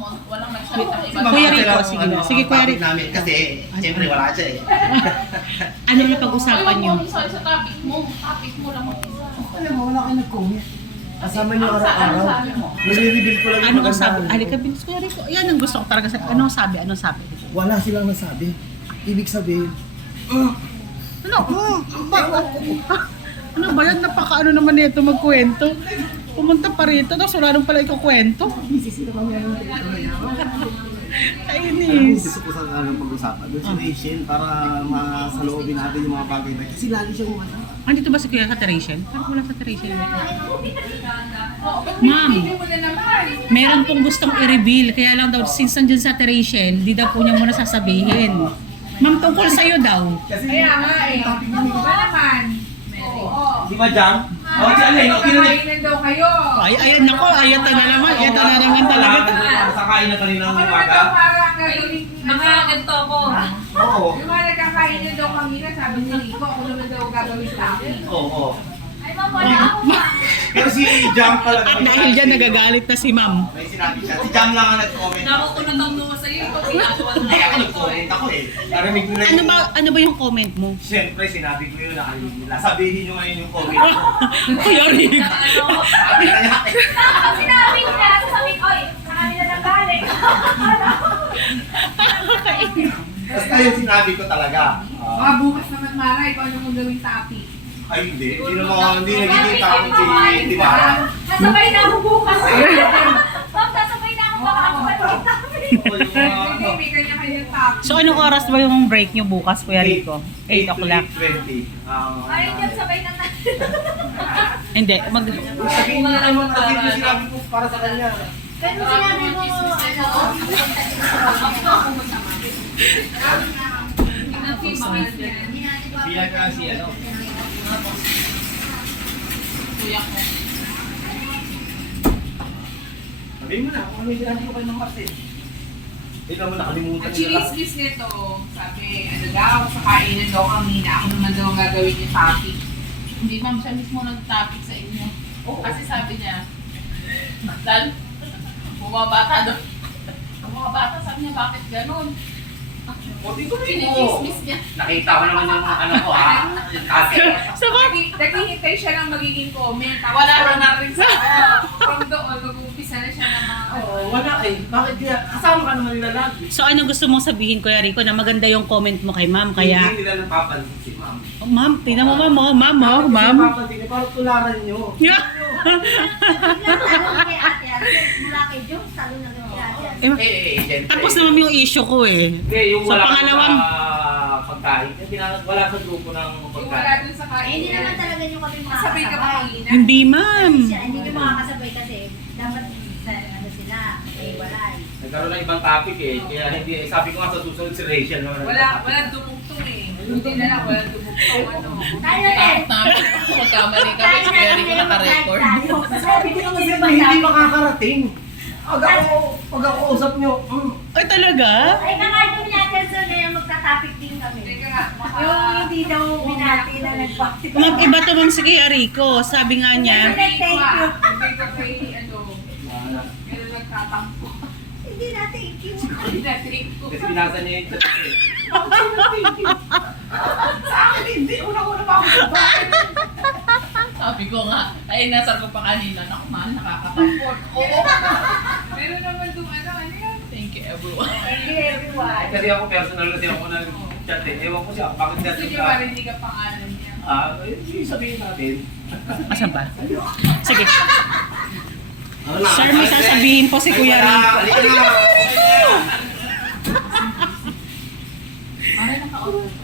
walang nagsalita iba. Kuya Rico, sige na. Sige, Kuya Rico. namin kasi, siyempre wala siya eh. Ano na pag-usapan nyo? Sa topic mo lang mag-isa. Alam mo, wala kayo nag-comment. Kasama niyo Ano araw-araw. sabi mo? Nire-reveal ko lang yung Ano ang maganda. sabi? Halika, Vince, Kuya Rico. Yan ang gusto ko talaga sabi. Ano ang sabi? Ano ang sabi? Wala silang nasabi. Ibig sabihin, Ano? Ano ba yan? Napaka-ano naman nito magkwento? Pumunta pa rito, tapos wala nang pala ikukwento. Kainis. gusto ko sa pag-usapan. Doon si Rachel para masaloobin natin yung mga bagay na. Kasi lagi siyang umano. Andito ba si Kuya sa Teresian? Parang wala sa Teresian. Oo, Ma'am. hindi mo na naman. Meron pong gustong i-reveal, kaya lang daw, since nandyan sa Teresian, di daw po niya muna sasabihin. Ma'am, tungkol sa'yo daw. Kaya nga eh. Ba naman? Oo. Di ba, Jam? Oh, si Alay, okay na rin. Kainan daw kayo. Ay, ayan nako, ayan na naman, ayan na naman talaga. Sakain na kanina ng Ako naman umaga. daw parang gagawin Mga ganito ako. Oo. yung mga nagkakain na daw kanina, sabi ni Rico, ako naman daw gagawin sa akin. Oo. Ay, ma'am, wala ako, ma'am. Pero si Jam pala. At dahil dyan, nagagalit na si ma'am. May sinabi siya. Si Jam lang ang nag-comment. Nakukunatang mo sa iyo, ikaw ginagawa na. Hindi ako nag-comment ako eh. Narinig nila Ano ba yung comment mo? Siyempre, sinabi ko yun na kanina. Sabihin nyo ngayon yung comment ko. Kuya Rico. Ano? Sabi na niya. Sinabi niya, sasabihin ko, oy, sa kanila na galing. Basta yung sinabi ko talaga. Mga bukas naman Mara, ikaw ano mong gawing topic. Ay hindi. Hindi nagiging topic si, di ba? Nasabay na ako bukas. Ma'am, sasabay na ako baka ako Hindi, may kanya-kanyang topic. So, anong oras ba yung break nyo bukas, Kuya Rico? 8 o'clock. 8:20. Ayun yan, sabay na natin. Hindi, Sabihin mo na naman kasi yung sinabi ko para sa kanya. Pero sinabi mo, Siya kasi ano. Kuya ko. Sabihin mo na kung ano yung sinabi ko kay Mang Martin. Hindi naman nakalimutan At nila. chilis-bis nito, sabi, ano daw, sa kainan daw kami na ako naman daw ang gagawin yung topic. Hindi ma'am, siya mismo nag-topic sa inyo. Kasi sabi niya, dahil, bumabata doon. Bumabata, sabi niya, bakit ganun? O, di ko rin mo. Chilis-bis niya. Nakita ko naman yung ano ko ha. Yung topic. Naghihintay siya ng magiging comment. Wala na rin sa from doon, mag-uumpisa na siya ng mga Oo, wala eh. Bakit kaya? Kasama ka naman nila lagi. So, ano gusto mong sabihin, Kuya Rico, na maganda yung comment mo kay ma'am, Hindi kaya... nila napapansin si ma'am. Oh, ma'am, tingnan mo ma'am, oh, ma'am, oh, ma'am. Papansin, parang tularan nyo. mula kay Jones, talo na kay Ate. Siyempre. Tapos naman yung issue ko eh. Hindi, yung Sa wala pangalawang- sa pagkain. Wala sa grupo ng yung wala pagkain. dun sa Eh, kainan. hindi naman talaga nyo kami Sabay ka ba makakasabay. kanina? Hindi ma'am. Hindi nyo makakasabay kasi dapat sa ano sila, eh wala eh. Nagkaroon ng ibang topic eh. Kaya hindi, sabi ko nga sa susunod si Rachel naman. Walang dumugtong eh. Hindi na lang, walang dumugtong ano. Tayo eh. Namin, magkamali kami, kaya rin ko naka-record. Sabi ko naman sila, hindi makakarating. Pag ako usap nyo, Ay, talaga? Ay, nakado niya Nelson na yung magta-topic din kami. Teka nga, Yung hindi daw binati na nag-bakti. Ma'am, iba to ma'am si Kuya Rico. Sabi nga niya, Thank you. Hindi ko kay, ano, meron nagtatampo. Hindi na thank you. Hindi na thank ko. Kasi binasa niya yung chat eh. Sa akin, hindi. Una-una pa ako. Sabi ko nga, ay nasar ko pa kanina, naku man, nakakatampon. Oo. Meron naman doon, ano yan? Thank you everyone. Thank you everyone. Kasi ako personal kasi ako nag-chat eh. Ewan ko siya, bakit Gusto natin niyo ba hindi ka pangalan niya? hindi sabihin natin. asan ba? Sige. Ano na? Sir, may sasabihin po si Kuya Rico. Halika na! Ay, naka-off.